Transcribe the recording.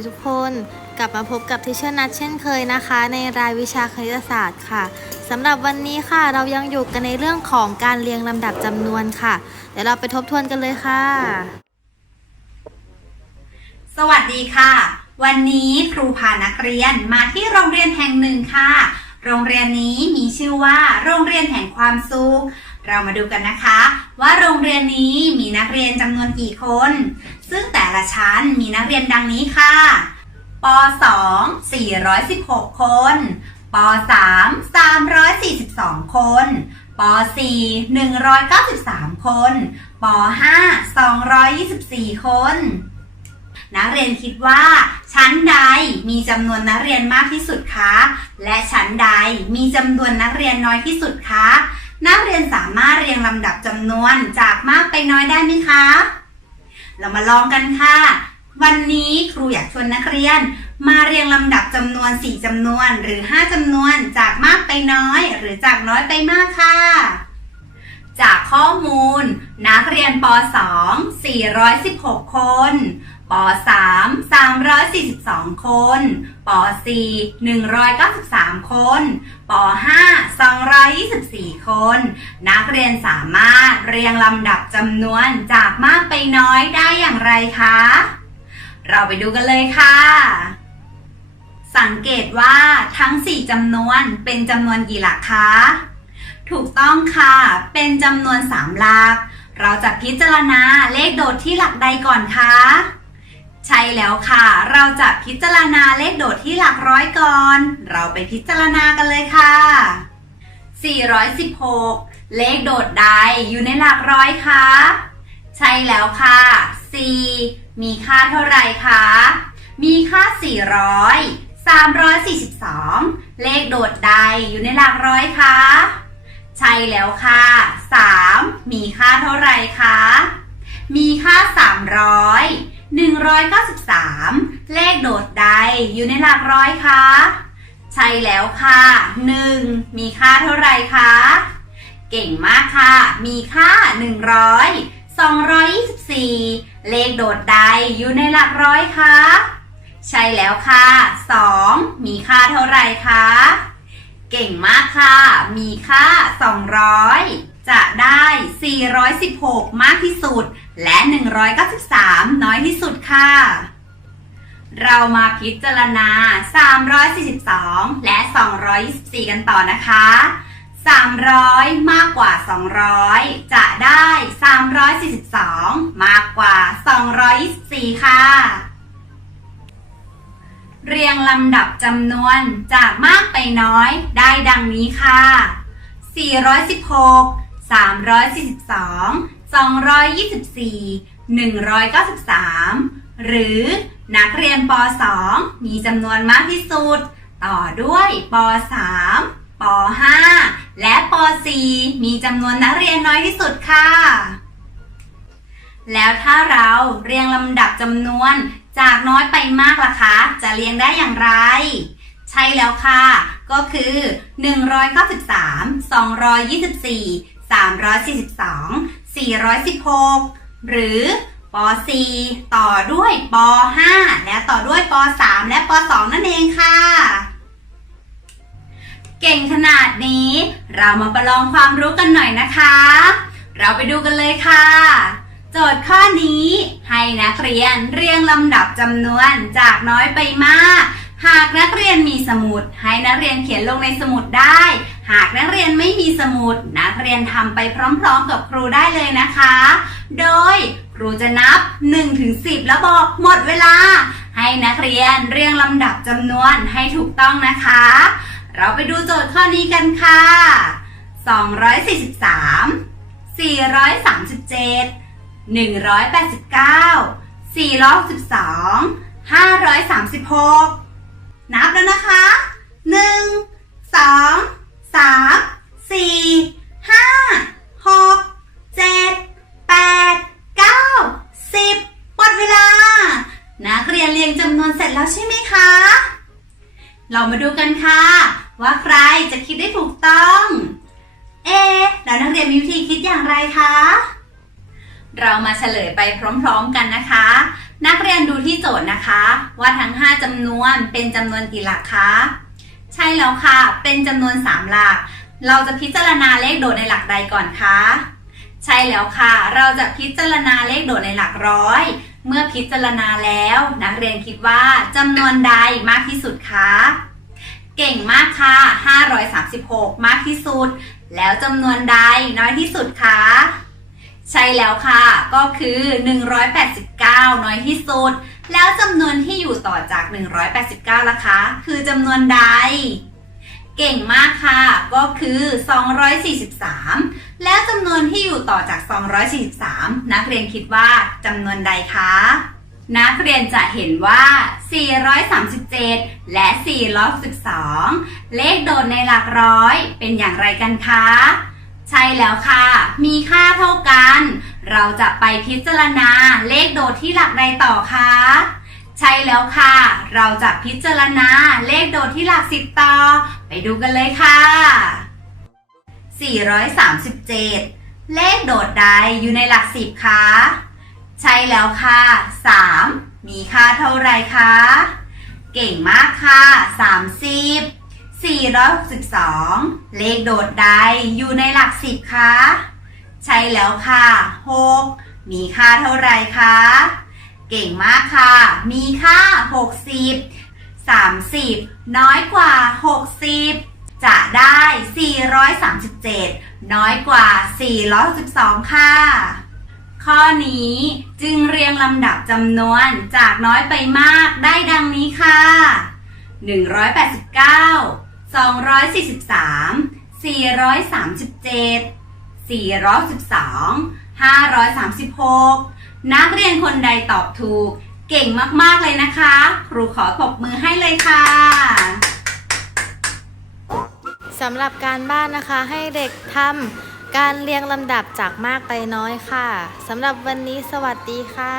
ดีทุกคน กลับมาพบกับทิเชอร์นัทเช่นเคยนะคะ ในรายวิชาคณิตศาสตร์ค่ะสำหรับวันนี้ค่ะเรายังอยู่กันในเรื่องของการเรียงลำดับจำนวนค่ะ เดี๋ยวเราไปทบทวนกันเลยค่ะ สวัสดีค่ะ วันนี้ครูพานักเรียนมาที่โรงเรียนแห่งหนึ่งค่ะ โรงเรียนนี้มีชื่อว่า โรงเรียนแห่งความสุข เรามาดูกันนะคะ ว่าโรงเรียนนี้มีนักเรียนจำนวนกี่คน ซึ่งแต่ละชั้นมีนักเรียนดังนี้ค่ะป .2 416 คน ป .3 342 คน ป .4 193 คน ป .5 224 คน นักเรียนคิดว่า ชั้นใดมีจำนวนนักเรียนมากที่สุดคะ และชั้นใดมีจำนวนนักเรียนน้อยที่สุดคะ นักเรียนสามารถเรียงลำดับจำนวนจากมากไปน้อยได้ไหมคะ เรามาลองกันค่ะ วันนี้ครูอยากชวนนักเรียน มาเรียงลำดับจำนวน 4จำนวนหรือ 5จำนวนจากมากไปน้อย หรือจากน้อยไปมากค่ะ จากข้อมูล นักเรียนป .2 416 คน ป .3 342 คน ป .4 193 คน ป .5 224 คน นักเรียนสามารถเรียงลำดับจำนวนจากมากไปน้อยได้อย่างไรคะ เราไปดูกันเลยค่ะ สังเกตว่าทั้ง 4จำนวนเป็นจำนวนกี่หลักคะ ถูกต้องค่ะ เป็นจำนวน3หลัก เราจะพิจารณาเลขโดดที่หลักใดก่อนคะใช่แล้วค่ะ เราจะพิจารณาเลขโดดที่หลักร้อยก่อน เราไปพิจารณากันเลยค่ะ 416 เลขโดดใดอยู่ในหลักร้อยคะใช่แล้วค่ะ 4 มีค่าเท่าไหร่คะ มีค่า 400 342 เลขโดดใดอยู่ในหลักร้อยคะ ใช่แล้วค่ะ 3 มีค่าเท่าไรคะ มีค่า 300 193 เลขโดดใดอยู่ในหลักร้อยคะใช่แล้วค่ะ 1 มีค่าเท่าไรคะ เก่งมากค่ะ มีค่า 100 224 เลขโดดใดอยู่ในหลักร้อยคะใช่แล้วค่ะ 2 มีค่าเท่าไรคะ เก่งมากค่ะ มีค่า 200 จะได้ 416 มากที่สุด และ 193 น้อยที่สุดค่ะ เรามาพิจารณา 342 และ 224 กันต่อนะคะ 300 มากกว่า 200 จะได้ 342 มากกว่า 224 ค่ะ เรียงลำดับจำนวนจากมากไปน้อยได้ดังนี้ค่ะ 416 342 224 193 หรือนักเรียนป .2 มีจำนวนมากที่สุด ต่อด้วยป .3 ป .5 และป .4 มีจำนวนนักเรียนน้อยที่สุดค่ะ แล้วถ้าเราเรียงลำดับจำนวน จากน้อยไปมากล่ะคะ จะเรียงได้อย่างไร ใช่แล้วค่ะ ก็คือ 193 224 342 416 หรือป .4 ต่อด้วยป .5 และต่อด้วยป .3 และป .2 นั่นเองค่ะ เก่งขนาดนี้ เรามาประลองความรู้กันหน่อยนะคะ เราไปดูกันเลยค่ะ โจทย์ข้อนี้ให้นักเรียนเรียงลำดับจำนวนจากน้อยไปมาก หากนักเรียนมีสมุด ให้นักเรียนเขียนลงในสมุดได้ หากนักเรียนไม่มีสมุด นักเรียนทำไปพร้อมๆ กับครูได้เลยนะคะ โดยครูจะนับ1ถึง10 แล้วบอกหมดเวลา ให้นักเรียนเรียงลำดับจำนวนให้ถูกต้องนะคะ เราไปดูโจทย์ข้อนี้กันค่ะ 243 437 189 412 536 นับแล้วนะคะ 1 2 3 4 5 6 7 8 9 10หมดเวลา นักเรียนเรียงจำนวนเสร็จแล้วใช่ไหมคะ เรามาดูกันค่ะ ว่าใครจะคิดได้ถูกต้อง เอะแล้วนักเรียนมีวิธีคิดอย่างไรคะ เรามาเฉลยไปพร้อมๆกันนะคะ นักเรียนดูที่โจทย์นะคะ ว่าทั้ง 5จำนวนเป็นจำนวนกี่หลักคะ ใช่แล้วค่ะ เป็นจำนวน 3 หลัก เราจะพิจารณาเลขโดดในหลักใดก่อนคะ ใช่แล้วค่ะ เราจะพิจารณาเลขโดดในหลักร้อย เมื่อพิจารณาแล้ว นักเรียนคิดว่าจำนวนใดมากที่สุดคะ เก่งมากค่ะ 536 มากที่สุด แล้วจำนวนใดน้อยที่สุดคะ ใช่แล้วค่ะ ก็คือ 189 น้อยที่สุด แล้วจำนวนที่อยู่ต่อจาก 189ล่ะคะ คือจำนวนใด เก่งมากค่ะ ก็คือ 243 แล้วจำนวนที่อยู่ต่อจาก 243 นักเรียนคิดว่าจำนวนใดคะ นักเรียนจะเห็นว่า 437 และ 412 เลขโดดในหลักร้อยเป็นอย่างไรกันคะ ใช่แล้วค่ะ มีค่าเท่ากัน เราจะไปพิจารณาเลขโดดที่หลักใดต่อคะใช่แล้วค่ะ เราจะพิจารณาเลขโดดที่หลักสิบต่อ ไปดูกันเลยค่ะ 437 เลขโดดใดอยู่ในหลักสิบคะ ใช่แล้วค่ะ 3 มีค่าเท่าไรคะ เก่งมากค่ะ 30 462 เลขโดดใดอยู่ในหลักสิบคะ ใช่แล้วค่ะ 6 มีค่าเท่าไรคะ เก่งมากค่ะ มีค่า 60 30 น้อยกว่า 60 จะได้ 437 น้อยกว่า412ค่ะ ข้อนี้จึงเรียงลำดับจำนวนจากน้อยไปมากได้ดังนี้ค่ะ189 243 437 412 536 นักเรียนคนใดตอบถูก เก่งมาก ๆ เลยนะคะ ครูขอตบมือให้เลยค่ะสำหรับการบ้านนะคะให้เด็กทำการเรียงลำดับจากมากไปน้อยค่ะสำหรับวันนี้สวัสดีค่ะ